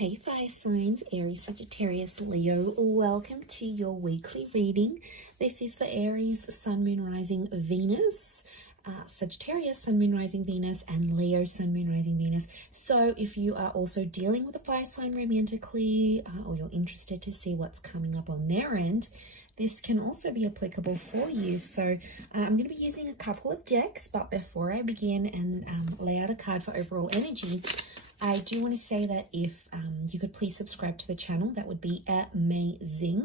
Hey fire signs, Aries, Sagittarius, Leo, welcome to your weekly reading. This is for Aries, Sun, Moon, Rising, Venus, Sagittarius, Sun, Moon, Rising, Venus, and Leo, Sun, Moon, Rising, Venus. So if you are also dealing with a fire sign romantically, or you're interested to see what's coming up on their end, this can also be applicable for you. So I'm going to be using a couple of decks, but before I begin and lay out a card for overall energy, I do want to say that if you could please subscribe to the channel, that would be amazing.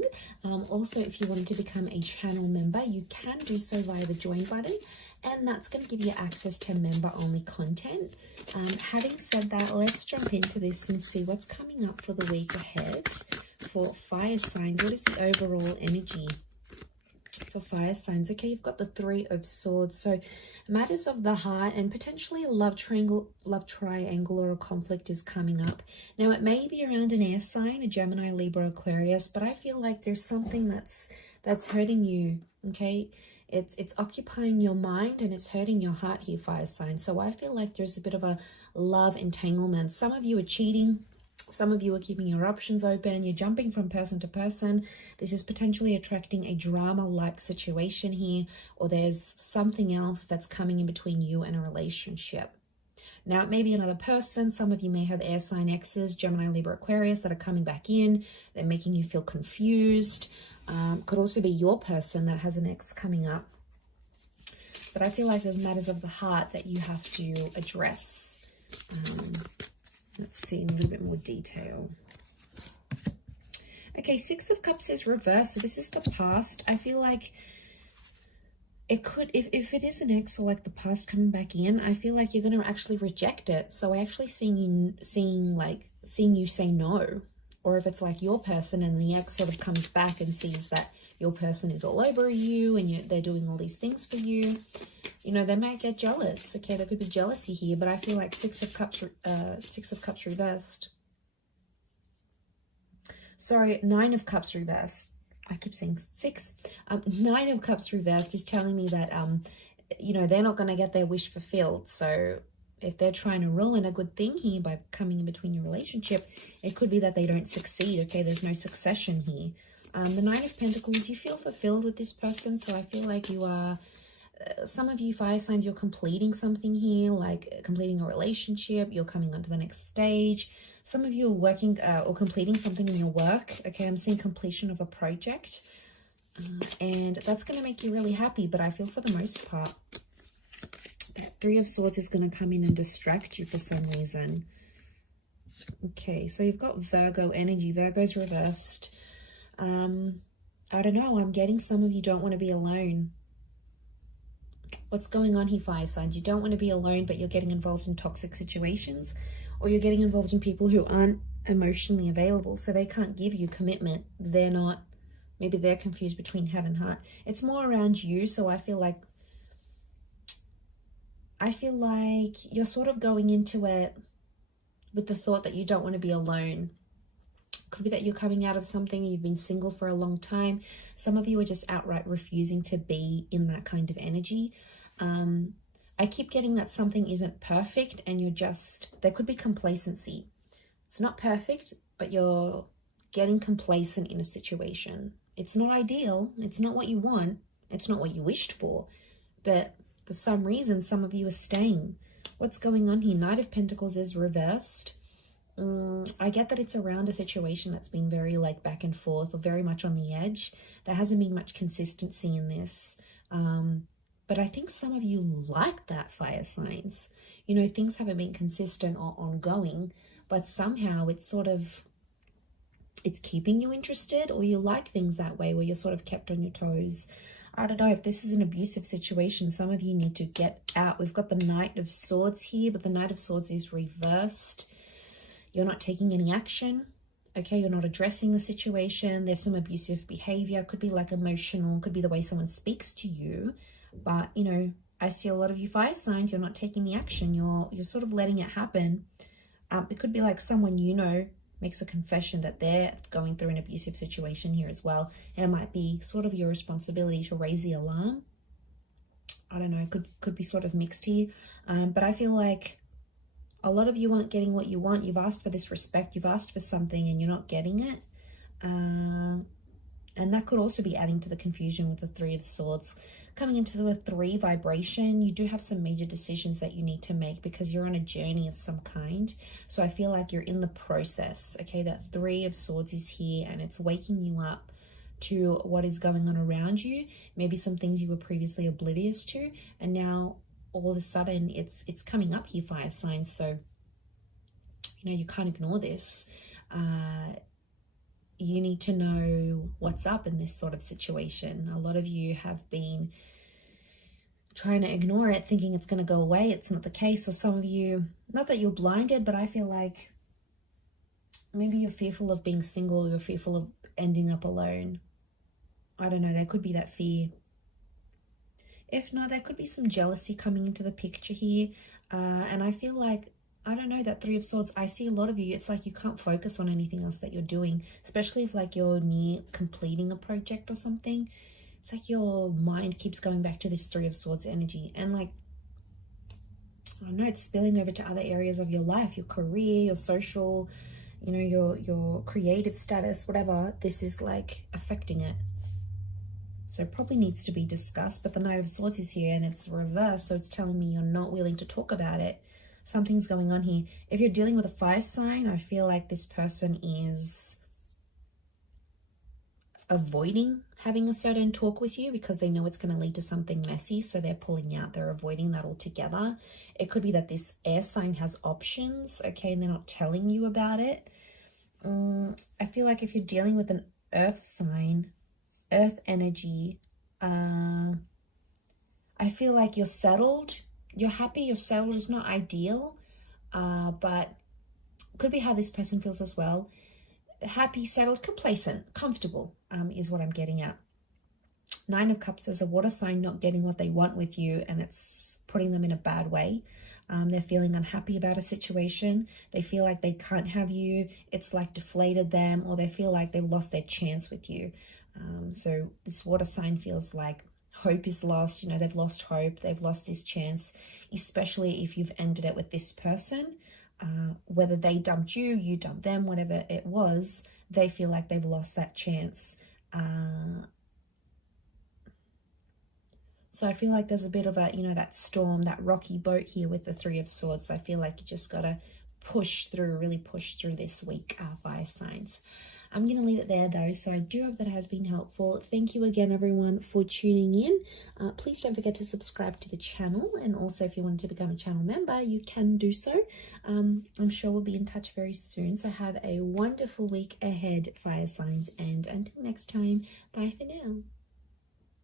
Also, if you wanted to become a channel member, you can do so via the join button, and that's going to give you access to member-only content. Having said that, let's jump into this and see what's coming up for the week ahead for fire signs. What is the overall energy for fire signs? Okay, you've got the Three of Swords, so matters of the heart and potentially a love triangle or a conflict is coming up. Now it may be around an air sign, a Gemini, Libra, Aquarius, but I feel like there's something that's hurting you. Okay, it's occupying your mind and it's hurting your heart here, fire sign. So I feel like there's a bit of a love entanglement. Some of you are cheating. Some of you are keeping your options open. You're jumping from person to person. This is potentially attracting a drama-like situation here, or there's something else that's coming in between you and a relationship. Now, it may be another person. Some of you may have air sign exes, Gemini, Libra, Aquarius, that are coming back in. They're making you feel confused. Could also be your person that has an ex coming up. But I feel like there's matters of the heart that you have to address. Let's see in a little bit more detail. Okay, Six of Cups is reversed. So this is the past. I feel like it could, if it is an ex or like the past coming back in, I feel like you're going to actually reject it. So I actually seeing you say no. Or if it's like your person and the ex sort of comes back and sees that your person is all over you and they're doing all these things for you, you know, they might get jealous. Okay, there could be jealousy here, but I feel like Six of Cups reversed. Sorry, Nine of Cups reversed. I keep saying six. Nine of Cups reversed is telling me that, you know, they're not going to get their wish fulfilled. So if they're trying to ruin a good thing here by coming in between your relationship, it could be that they don't succeed. Okay, there's no succession here. The Nine of Pentacles, you feel fulfilled with this person. So I feel like you are, some of you fire signs, you're completing something here, like completing a relationship. You're coming on to the next stage. Some of you are working or completing something in your work. Okay, I'm seeing completion of a project. And that's going to make you really happy. But I feel for the most part, that Three of Swords is going to come in and distract you for some reason. Okay, so you've got Virgo energy. Virgo's reversed. I don't know. I'm getting some of you don't want to be alone. What's going on here, fire signs? You don't want to be alone, but you're getting involved in toxic situations, or you're getting involved in people who aren't emotionally available, so they can't give you commitment. They're not, maybe they're confused between head and heart. It's more around you, so I feel like you're sort of going into it with the thought that you don't want to be alone. Could be that you're coming out of something, you've been single for a long time. Some of you are just outright refusing to be in that kind of energy. I keep getting that something isn't perfect and you're just, there could be complacency. It's not perfect, but you're getting complacent in a situation. It's not ideal. It's not what you want. It's not what you wished for. But for some reason, some of you are staying. What's going on here? Knight of Pentacles is reversed. I get that it's around a situation that's been very like back and forth or very much on the edge. There hasn't been much consistency in this. But I think some of you like that, fire signs. You know, things haven't been consistent or ongoing, but somehow it's sort of, it's keeping you interested, or you like things that way where you're sort of kept on your toes. I don't know if this is an abusive situation. Some of you need to get out. We've got the Knight of Swords here, but the Knight of Swords is reversed. You're not taking any action. Okay, you're not addressing the situation. There's some abusive behavior. Could be like emotional. Could be the way someone speaks to you. But, you know, I see a lot of you fire signs. You're not taking the action. You're sort of letting it happen. It could be like someone you know makes a confession that they're going through an abusive situation here as well. And it might be sort of your responsibility to raise the alarm. I don't know. Could be sort of mixed here. But I feel like A lot of you aren't getting what you want. You've asked for this respect. You've asked for something and you're not getting it. And that could also be adding to the confusion with the Three of Swords. Coming into the 3 vibration, you do have some major decisions that you need to make because you're on a journey of some kind. So I feel like you're in the process, okay? That 3 of Swords is here and it's waking you up to what is going on around you. Maybe some things you were previously oblivious to, and now all of a sudden it's coming up here, fire signs. So, you know, you can't ignore this. You need to know what's up in this sort of situation. A lot of you have been trying to ignore it, thinking it's going to go away. It's not the case. Or some of you, not that you're blinded, but I feel like maybe you're fearful of being single. You're fearful of ending up alone. I don't know. There could be that fear. If not, there could be some jealousy coming into the picture here. And I feel like, I don't know, that 3 of Swords, I see a lot of you, it's like you can't focus on anything else that you're doing, especially if like you're near completing a project or something. It's like your mind keeps going back to this 3 of Swords energy. And like, I don't know, it's spilling over to other areas of your life, your career, your social, you know, your creative status, whatever. This is like affecting it. So it probably needs to be discussed. But the Knight of Swords is here and it's reversed. So it's telling me you're not willing to talk about it. Something's going on here. If you're dealing with a fire sign, I feel like this person is avoiding having a certain talk with you because they know it's going to lead to something messy. So they're pulling out. They're avoiding that altogether. It could be that this air sign has options, okay, and they're not telling you about it. I feel like if you're dealing with an earth sign, earth energy, I feel like you're settled. You're happy, you're settled. It's not ideal, but could be how this person feels as well. Happy, settled, complacent, comfortable is what I'm getting at. 9 of Cups is a water sign not getting what they want with you, and it's putting them in a bad way. They're feeling unhappy about a situation. They feel like they can't have you. It's like deflated them, or they feel like they've lost their chance with you. So this water sign feels like hope is lost. You know, they've lost hope. They've lost this chance, especially if you've ended it with this person. Whether they dumped you, you dumped them, whatever it was, they feel like they've lost that chance. So I feel like there's a bit of a, you know, that storm, that rocky boat here with the 3 of Swords. I feel like you just got to push through, really push through this week, fire signs. I'm going to leave it there though, so I do hope that has been helpful. Thank you again, everyone, for tuning in. Please don't forget to subscribe to the channel, and also if you wanted to become a channel member, you can do so. I'm sure we'll be in touch very soon, so have a wonderful week ahead, fire signs, and until next time, bye for now.